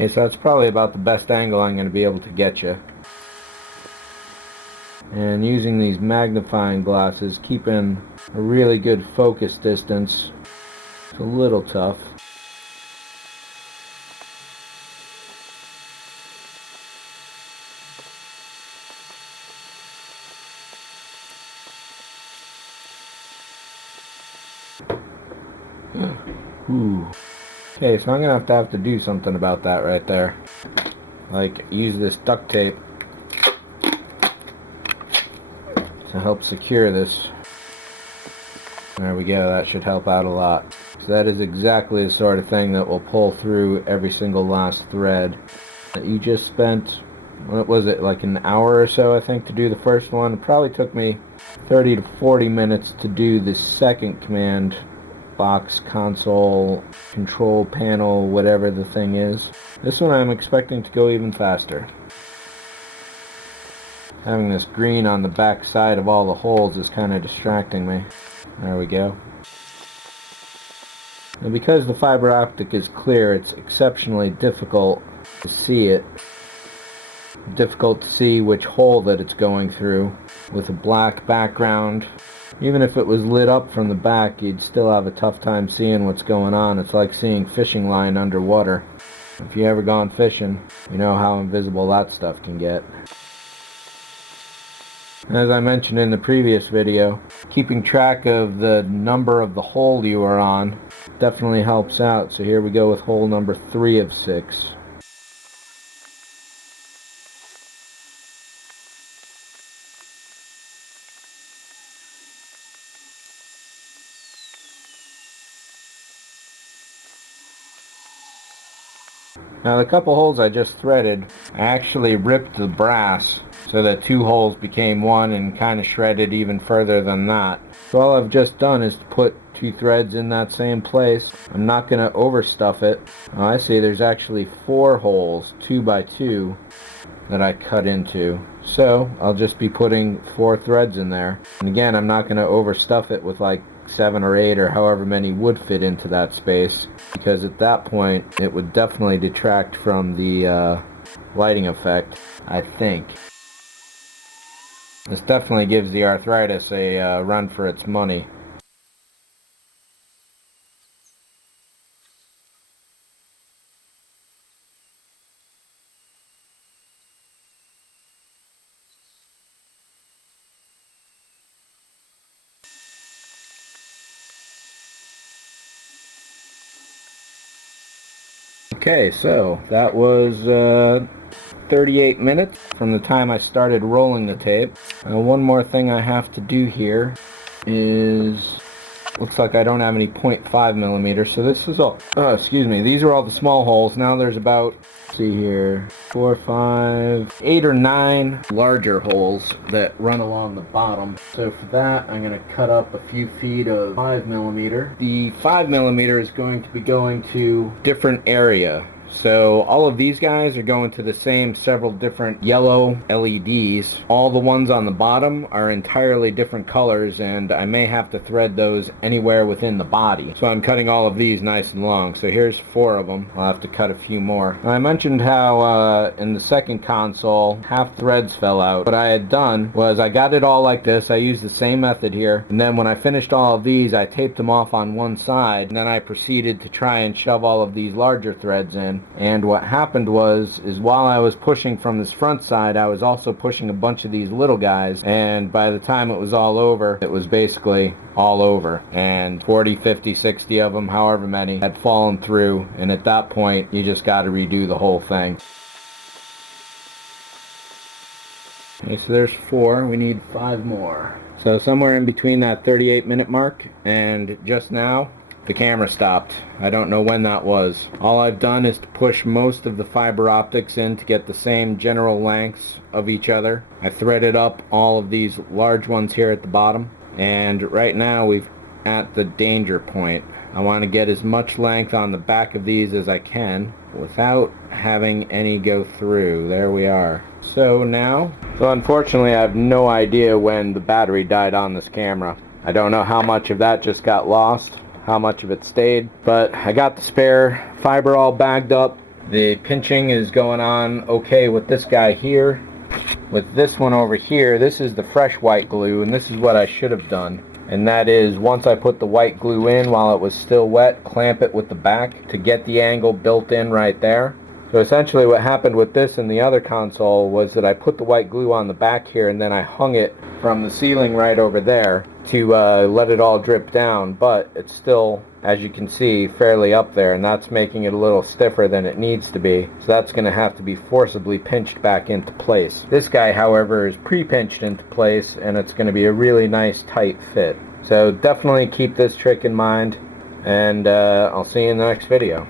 Okay, so that's probably about the best angle I'm going to be able to get you. And using these magnifying glasses, keeping a really good focus distance, it's a little tough. Ooh. Okay, so I'm gonna have to do something about that right there. Like use this duct tape to help secure this. There we go, that should help out a lot. So that is exactly the sort of thing that will pull through every single last thread. You just spent, what was it, like an hour or so I think to do the first one. It probably took me 30 to 40 minutes to do the second command box, console, control panel, whatever the thing is. This one I'm expecting to go even faster. Having this green on the back side of all the holes is kind of distracting me. There we go. And because the fiber optic is clear, it's exceptionally difficult to see it. Difficult to see which hole that it's going through. With a black background, even if it was lit up from the back, you'd still have a tough time seeing what's going on. It's like seeing fishing line underwater. If you ever gone fishing, you know how invisible that stuff can get. As I mentioned in the previous video, keeping track of the number of the hole you are on definitely helps out. So here we go with hole number 3 of 6. Now the couple holes I just threaded, I actually ripped the brass so that 2 holes became 1 and kind of shredded even further than that. So all I've just done is to put 2 threads in that same place. I'm not going to overstuff it. Oh, I see there's actually 4 holes, 2 by 2, that I cut into. So I'll just be putting 4 threads in there. And again, I'm not going to overstuff it with like 7 or 8 or however many would fit into that space, because at that point it would definitely detract from the lighting effect, I think. This definitely gives the arthritis a run for its money. Okay, so that was 38 minutes from the time I started rolling the tape. One more thing I have to do here is, looks like I don't have any 0.5 millimeters, so this is all, excuse me, these are all the small holes. Now there's about, let's see here, 4, 5, 8 or 9 larger holes that run along the bottom. So for that, I'm going to cut up a few feet of 5 millimeter. The 5 millimeter is going to be going to different area. So all of these guys are going to the same several different yellow LEDs. All the ones on the bottom are entirely different colors, and I may have to thread those anywhere within the body. So I'm cutting all of these nice and long. So here's 4 of them. I'll have to cut a few more. I mentioned how in the second console, half threads fell out. What I had done was I got it all like this. I used the same method here. And then when I finished all of these, I taped them off on one side. And then I proceeded to try and shove all of these larger threads in. And what happened was, while I was pushing from this front side, I was also pushing a bunch of these little guys, and by the time it was all over, it was basically all over, and 40, 50, 60 of them, however many, had fallen through, and at that point, you just got to redo the whole thing. Okay, so there's 4, we need 5 more. So somewhere in between that 38-minute mark and just now, the camera stopped. I don't know when that was. All I've done is to push most of the fiber optics in to get the same general lengths of each other. I threaded up all of these large ones here at the bottom, and right now we've at the danger point. I want to get as much length on the back of these as I can without having any go through. There we are. So unfortunately I have no idea when the battery died on this camera. I don't know how much of that just got lost, how much of it stayed, but I got the spare fiber all bagged up, The pinching is going on okay with this guy here. With this one over here, this is the fresh white glue, and this is what I should have done. And that is, once I put the white glue in while it was still wet, clamp it with the back to get the angle built in right there. So essentially what happened with this and the other console was that I put the white glue on the back here, and then I hung it from the ceiling right over there to let it all drip down, but it's still, as you can see, fairly up there, and that's making it a little stiffer than it needs to be. So that's going to have to be forcibly pinched back into place. This guy, however, is pre-pinched into place, and it's going to be a really nice tight fit. So definitely keep this trick in mind, and I'll see you in the next video.